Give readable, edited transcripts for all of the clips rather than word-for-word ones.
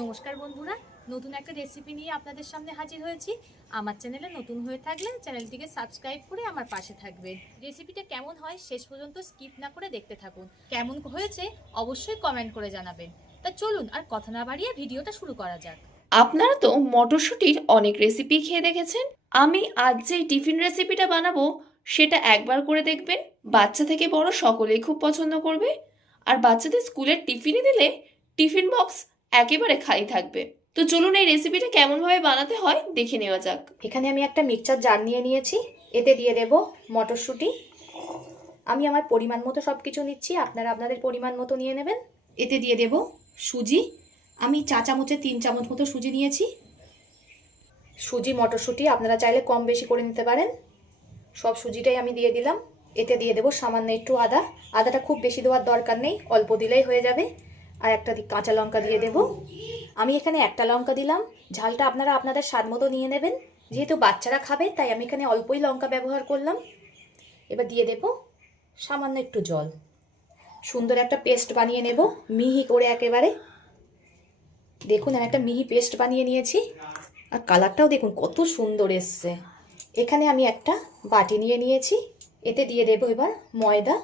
নমস্কার বন্ধুরা, নতুন একটা রেসিপি নিয়ে আপনাদের সামনে হাজির হয়েছি। আমার চ্যানেলে নতুন হয়ে থাকলে চ্যানেলটিকে সাবস্ক্রাইব করে আমার পাশে থাকবেন। রেসিপিটা কেমন হয় শেষ পর্যন্ত স্কিপ না করে দেখতে থাকুন। কেমন হয়েছে অবশ্যই কমেন্ট করে জানাবেন। তা চলুন আর কথা না বাড়িয়ে ভিডিওটা শুরু করা যাক। আপনারা তো মটরশুঁটির অনেক রেসিপি খেয়ে দেখেছেন। আমি আজ যে টিফিন রেসিপিটা বানাবো সেটা একবার করে দেখবেন। বাচ্চা থেকে বড় সকলেই খুব পছন্দ করবে। আর বাচ্চাদের স্কুলের টিফিনে দিলে টিফিন বক্স একেবারে খালি থাকবে। তো চলুন এই রেসিপিটা কেমনভাবে বানাতে হয় দেখে নেওয়া যাক। এখানে আমি একটা মিক্সচার জার নিয়ে নিয়েছি। এতে দিয়ে দেব মটরশুঁটি। আমি আমার পরিমাণ মতো সব কিছু নিচ্ছি, আপনারা আপনাদের পরিমাণ মতো নিয়ে নেবেন। এতে দিয়ে দেব সুজি। আমি চা চামচে 3 চামচ মতো সুজি নিয়েছি। সুজি মটরশুঁটি আপনারা চাইলে কম বেশি করে নিতে পারেন। সব সুজিটাই আমি দিয়ে দিলাম। এতে দিয়ে দেবো সামান্য একটু আদা। আদাটা খুব বেশি দেওয়ার দরকার নেই, অল্প দিলেই হয়ে যাবে। আর একটা কাঁচা লঙ্কা দিয়ে দেব। আমি এখানে একটা লঙ্কা দিলাম। ঝালটা আপনারা আপনাদের স্বাদ মতো নিয়ে নেবেন। যেহেতু বাচ্চারা খাবে তাই আমি এখানে অল্পই লঙ্কা ব্যবহার করলাম। এবার দিয়ে দেব সামান্য একটু জল। সুন্দর একটা পেস্ট বানিয়ে নেব, মিহি করে একেবারে। দেখুন আমি একটা মিহি পেস্ট বানিয়ে নিয়েছি। আর কালারটাও দেখুন কত সুন্দর এসছে। এখানে আমি একটা বাটি নিয়ে নিয়েছি। এতে দিয়ে দেব এবার ময়দা।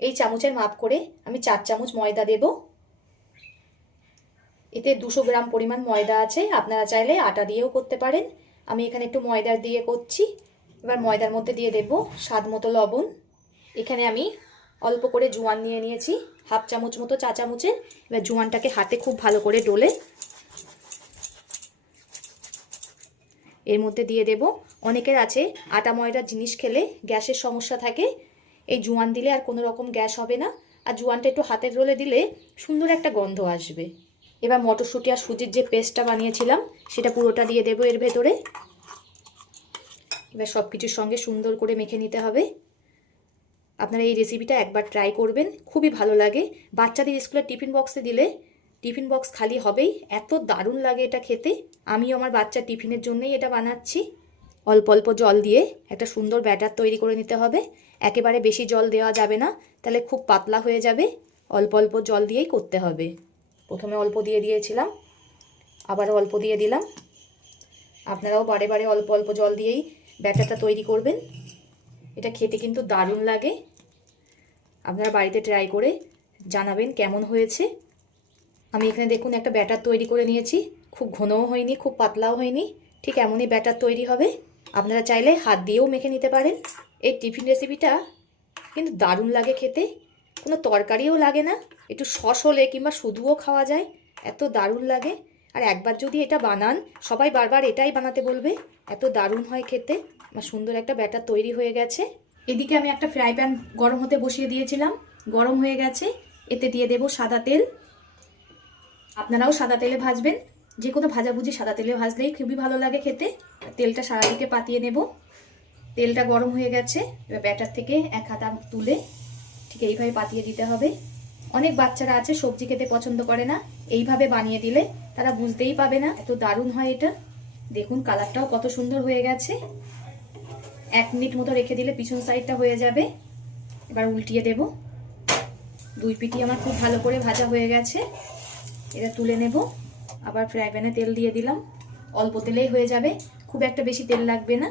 এই চামচের মাপ করে আমি 4 চামচ ময়দা দেব। এতে 200 গ্রাম পরিমাণ ময়দা আছে, আপনারা চাইলে আটা দিয়েও করতে পারেন। আমি এখানে একটু ময়দা দিয়ে করছি। এবার ময়দার মধ্যে দিয়ে দেব স্বাদ মতো লবণ। এখানে আমি অল্প করে জোয়ান নিয়ে নিয়েছি, হাফ চামচ মতো, চা চামচের। এবার জোয়ানটাকে হাতে খুব ভালো করে ডলে এর মধ্যে দিয়ে দেব। অনেকের আছে আটা ময়দার জিনিস খেলে গ্যাসের সমস্যা থাকে, এই জোয়ান দিলে আর কোনো রকম গ্যাস হবে না। আর জোয়ানটা একটু হাতের রোলে দিলে সুন্দর একটা গন্ধ আসবে। এবার মটরশুঁটি আর সুজির যে পেস্টটা বানিয়েছিলাম সেটা পুরোটা দিয়ে দেবো এর ভেতরে। এবার সব কিছুর সঙ্গে সুন্দর করে মেখে নিতে হবে। আপনারা এই রেসিপিটা একবার ট্রাই করবেন, খুবই ভালো লাগে। বাচ্চাদের স্কুলের টিফিন বক্সে দিলে টিফিন বক্স খালি হবেই, এত দারুণ লাগে এটা খেতে। আমিও আমার বাচ্চার টিফিনের জন্যই এটা বানাচ্ছি। অল্প অল্প জল দিয়ে একটা সুন্দর ব্যাটার তৈরি করে নিতে হবে। একেবারে বেশি জল দেওয়া যাবে না, তাহলে খুব পাতলা হয়ে যাবে। অল্প অল্প জল দিয়েই করতে হবে। প্রথমে অল্প দিয়ে দিয়েছিলাম, আবারও অল্প দিয়ে দিলাম। আপনারাও বারে বারে অল্প অল্প জল দিয়েই ব্যাটারটা তৈরি করবেন। এটা খেতে কিন্তু দারুণ লাগে। আপনারা বাড়িতে ট্রাই করে জানাবেন কেমন হয়েছে। আমি এখানে দেখুন একটা ব্যাটার তৈরি করে নিয়েছি। খুব ঘনও হয়নি, খুব পাতলাও হয়নি, ঠিক এমনই ব্যাটার তৈরি হবে। আপনারা চাইলে হাত দিয়েও মেখে নিতে পারেন। এই টিফিন রেসিপিটা কিন্তু দারুণ লাগে খেতে, কোনো তরকারিও লাগে না। একটু সস হলে কিংবা শুধুও খাওয়া যায়, এত দারুণ লাগে। আর একবার যদি এটা বানান সবাই বারবার এটাই বানাতে বলবে, এত দারুণ হয় খেতে। আমার সুন্দর একটা ব্যাটার তৈরি হয়ে গেছে। এদিকে আমি একটা ফ্রাই প্যান গরম হতে বসিয়ে দিয়েছিলাম, গরম হয়ে গেছে। এতে দিয়ে দেব সাদা তেল। আপনারাও সাদা তেলে ভাজবেন, যে কোনো ভাজাভুজি সাদা তেলে ভাজলেই খুবই ভালো লাগে খেতে। তেলটা সারাদিকে পাতিয়ে নেব। তেলটা গরম হয়ে গেছে। এবার ব্যাটার থেকে এক হাতা তুলে ঠিক এইভাবে পাতিয়ে দিতে হবে। অনেক বাচ্চারা আছে সবজি খেতে পছন্দ করে না, এইভাবে বানিয়ে দিলে তারা বুঝতেই পাবে না, এত দারুণ হয় এটা। দেখুন কালারটাও কত সুন্দর হয়ে গেছে। 1 মিনিট মতো রেখে দিলে পিছন সাইডটা হয়ে যাবে। এবার উল্টিয়ে দেব। দুই পিঠই আমার খুব ভালো করে ভাজা হয়ে গেছে। এটা তুলে নেব। আবার ফ্রাই প্যানে তেল দিয়ে দিলাম, অল্প তেলেই হয়ে যাবে, খুব একটা বেশি তেল লাগবে না।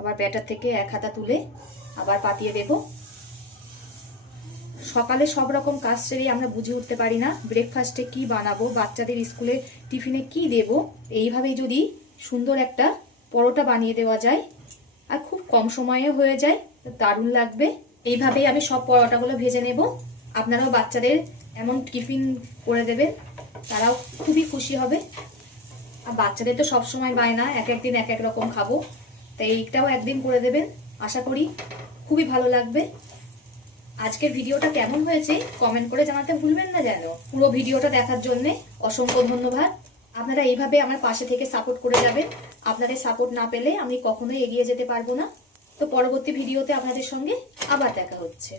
আবার ব্যাটার থেকে এক হাতা তুলে আবার পাতিয়ে দেব। সকালে সব রকম কাজ সেরে আমরা বুঝে উঠতে পারি না ব্রেকফাস্টে কি বানাবো, বাচ্চাদের স্কুলে টিফিনে কি দেব। এইভাবেই যদি সুন্দর একটা পরোটা বানিয়ে দেওয়া যায় আর খুব কম সময়ে হয়ে যায়, দারুণ লাগবে। এইভাবেই আমি সব পরোটাগুলো ভেজে নেব। আপনারাও বাচ্চাদের এমন টিফিন করে দেবেন, তারাও খুবই খুশি হবে। আর বাচ্চাদের তো সবসময় বায়না এক একদিন এক এক রকম খাবো, তাই এইটাও একদিন করে দেবেন। আশা করি খুবই ভালো লাগবে। আজকের ভিডিওটা কেমন হয়েছে কমেন্ট করে জানাতে ভুলবেন না যেন। পুরো ভিডিওটা দেখার জন্য অসংখ্য ধন্যবাদ। আপনারা এইভাবে আমার পাশে থেকে সাপোর্ট করে যাবেন। আপনাদের সাপোর্ট না পেলে আমি কখনোই এগিয়ে যেতে পারবো না। তো পরবর্তী ভিডিওতে আপনাদের সঙ্গে আবার দেখা হচ্ছে।